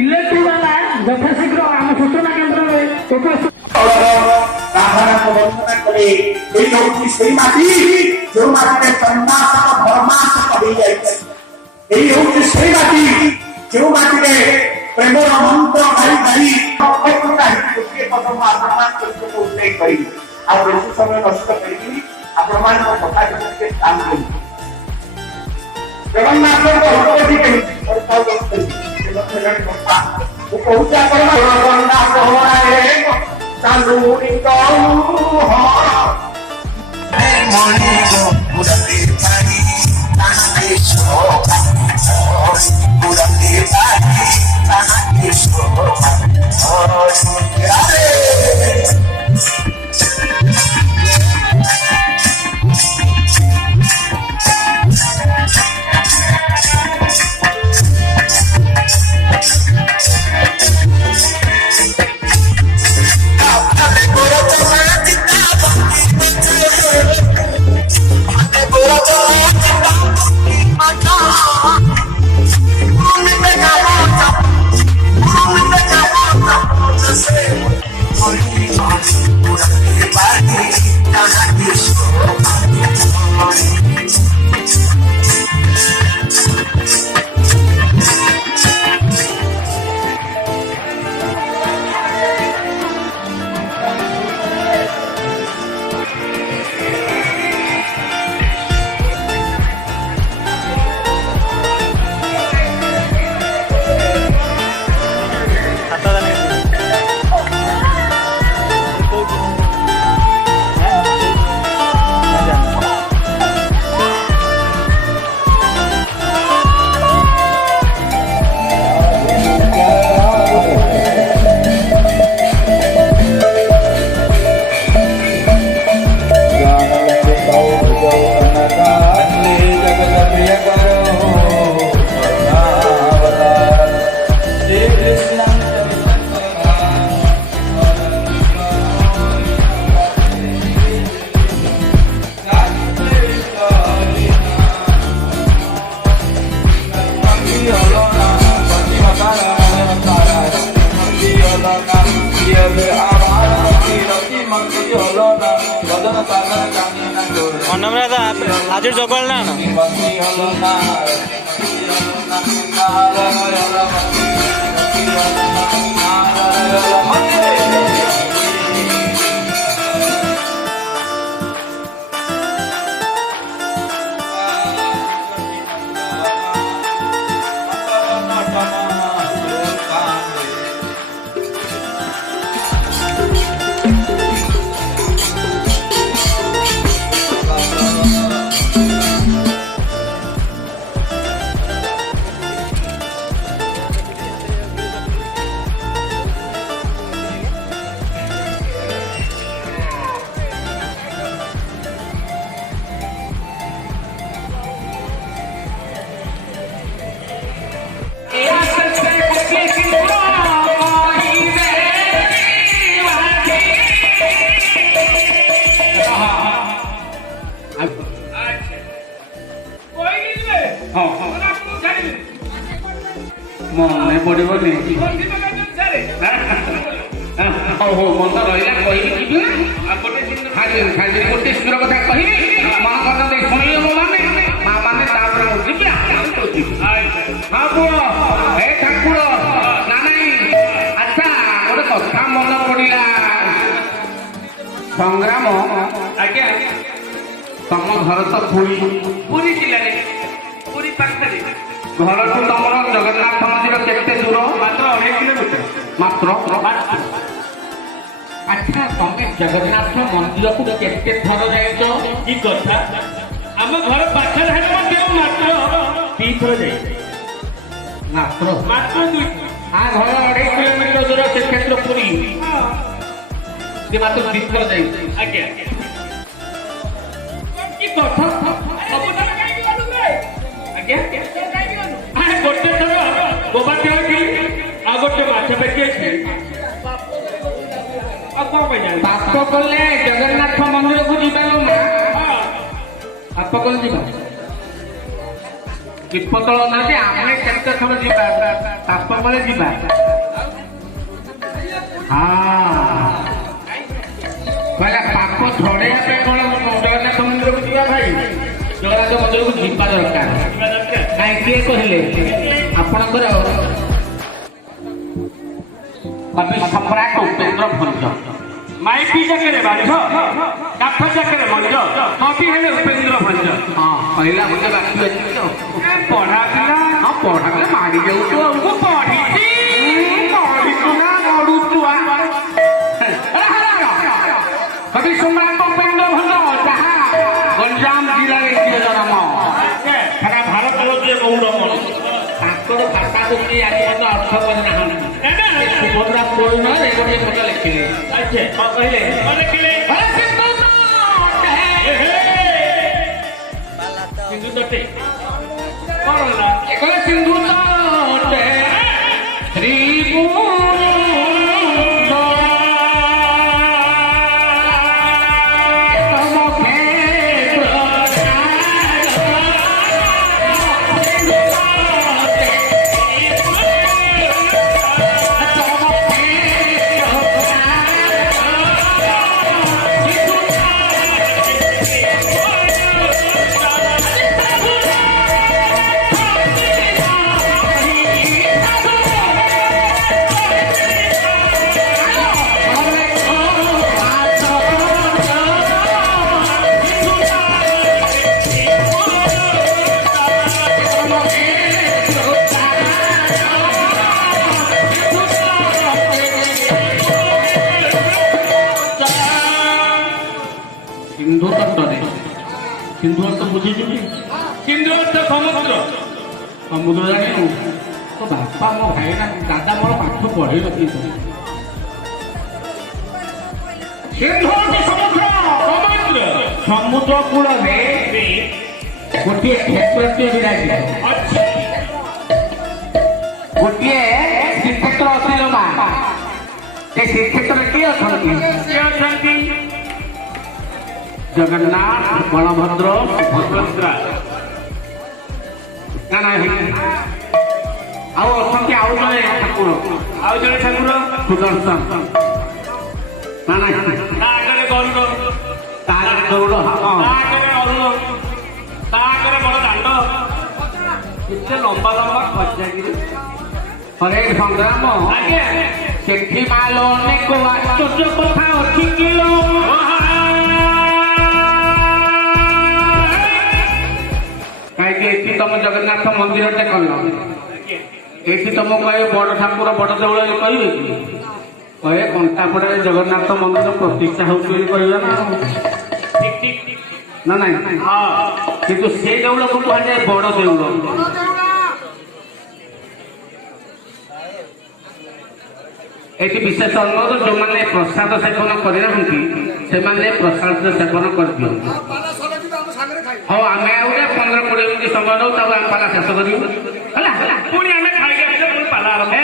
इलेक्ट्रिक वाला यथाशीघ्र आम सूचना केन्द्र में उपस्थित जो माटी चंडासक धर्मासक हो जाए जो माटी प्रेमर मंत्र भाई भाई गोटे कदम आप्रमाण उल्लेख कर बेसी समय नष्ट कर आप्रमाण कथा जगन्नाथ हाजिर जगल ना मन पड़ोनी हो मन तो रहा कह खाली गोटे सुर कथा कह मन कर शुणी माने माँ मैंने हाँ पुह हे ठाकुर ना नहीं अच्छा गोटे कथा मन पड़ा संग्राम आज्ञा तुम घर तो पुरी पुरी जिले पुरी पाखे घर को तुम जगन्नाथ मंदिर केते दूर मात्र 1 किलोमीटर मात्र अच्छा तुम जगन्नाथ मंदिर को केते थर जाइछ की कथा हम घर पाखे है मंदिर मात्र 3 थर जाइछ मात्र मात्र 2 हां घर 1 किलोमीटर दूर से क्षेत्र पुरी ये मात्र 3 थर जाइछ आज्ञा की कथा सब तरह काई गलु रे आज्ञा गोटे थर गोबाटे होती आ गोटे माछ पेटी पाप कले जगन्नाथ मंदिर को जीवा पाप कले जीवा ବିପତଳ ନାହାନ୍ତି ଆମେ କେତେ ଥର ଯିବା ତାପ ବେଳେ ଯିବା। କହିଲା ପାପ ଝଡେଇବା ପାଇଁ କଣ ଜଗନ୍ନାଥ ମନ୍ଦିରକୁ ଯିବା ଭାଇ? ଜଗନ୍ନାଥ ମନ୍ଦିରକୁ ଯିବା ଦରକାର। କାହିଁ କିଏ କହିଲେ? ଆପଣଙ୍କର କବି ସମ୍ରାଟ ଉପେନ୍ଦ୍ର ଭଞ୍ଜ ମାଇପି ଜାଗାରେ ବାଝ କାଠ ଜାଗାରେ ମଞ୍ଜ କବି ହେଲେ ଉପେନ୍ଦ୍ର ଭଞ୍ଜ। ହଁ କହିଲା ଗୋଟେ ବାକି ଅଛି ତ ପଢା ପିଲା। ହଁ ପଢା ପିଲା ମାରି ଯାଉଛୁ ଆଉ। ମୁଁ ପଢିଛି ପଢିଛୁ ନା ପଢୁଛୁ? କବି ସମ୍ରାଟ ଉପେନ୍ଦ୍ର ଭଞ୍ଜ ଯାହା ଗଞ୍ଜାମ ଜିଲ୍ଲାରେ ଜନ୍ମ ସାରା ଭାରତର ଯିଏ ଗୌରବ। ତାଙ୍କର ଭାଷାକୁ କିଏ ଆଜି ମଧ୍ୟ ଅର୍ଥ କରିନାହାନ୍ତି। ସୁଭଦ୍ରା ପୁରନରେ ଗୋଟେ ପଦ ଲେଖିଲେ। କହିଲେ ସିନ୍ଧୁ ତଟେ କଣ ହେଲା? କହିଲେ ସିନ୍ଧୁ ତଟେ ସିନ୍ଧୁ ତଟରେ ସିନ୍ଧୁ ଅର୍ଥ ବୁଝିଛୁ କି? ସିନ୍ଧୁ ଅର୍ଥ ସମୁଦ୍ର। ସମୁଦ୍ର ଜାଣିଛୁ? ତ ବାପା ମୋ ଭାଇ ନା ଦାଦା ମୋର ପାଠ ପଢେଇ ରଖିଛନ୍ତି। ସିନ୍ଧୁ ଅର୍ଥ ସମୁଦ୍ର। ସମୁଦ୍ର କୂଳରେ ଗୋଟିଏ କ୍ଷେତ୍ରଟିଏ ବିରାଜିତ। ଗୋଟିଏ ଶ୍ରୀକ୍ଷେତ୍ର ଅଛି ଲୋ ମା। ସେ ଶ୍ରୀକ୍ଷେତ୍ରରେ କିଏ ଅଛନ୍ତି? ଜଗନ୍ନାଥ, ବଳଭଦ୍ର, ସୁଭଦ୍ରା। ନା ଆଉ ଅଛନ୍ତି ଆଉ ଜଣେ ଠାକୁର। ଆଉ ଜଣେ ଠାକୁର ସୁଦର୍ଶନ। ନା ତା ଆଗରେ ଗରୁଡ଼। ତା ଆଗରେ ଗରୁଡ଼। ତା ଆଗରେ ଅରୁଣ। ତା ଆଗରେ ବଡ ଦାଣ୍ଡ। କେତେ ଲମ୍ବା ଲମ୍ବା ଖଜାଗିରି। ହରେ ସଂଗ୍ରାମ। ସେଠି ମାଲ ଅନେକ ଆଶ୍ଚର୍ଯ୍ୟ କଥା ଅଛି କିଲୋ। ଏଠି ତମ ଜଗନ୍ନାଥ ମନ୍ଦିରଟେ କଲ। ଏଠି ତମ କହିବେ ବଡ ଠାକୁର ବଡ ଦେଉଳ କହିବେ କି? କହିବେ କଣ୍ଟାପଡାରେ ଜଗନ୍ନାଥ ମନ୍ଦିର ପ୍ରତିଷ୍ଠା ହଉଛି ବୋଲି କହିବେ ନା ନାଇଁ? କିନ୍ତୁ ସେ ଦେଉଳକୁ କୁହାଯାଏ ବଡ ଦେଉଳ। ଏଠି ବିଶେଷ ଅନୁରୋଧ, ଯୋଉମାନେ ପ୍ରସାଦ ସେବନ କରିନାହାନ୍ତି ସେମାନେ ପ୍ରସାଦ ସେବନ କରିଦିଅନ୍ତି। ହଉ ଆମେ ଆଉ 15-20 ମିନିଟ୍ ସମୟ ଦଉ, ତାକୁ ଆମେ ପାଲା ଶେଷ କରିବୁ ହେଲା। ପୁଣି ଆମେ ଖାଇକି ଆସିଲେ ପାଲା ଆରମ୍ଭ।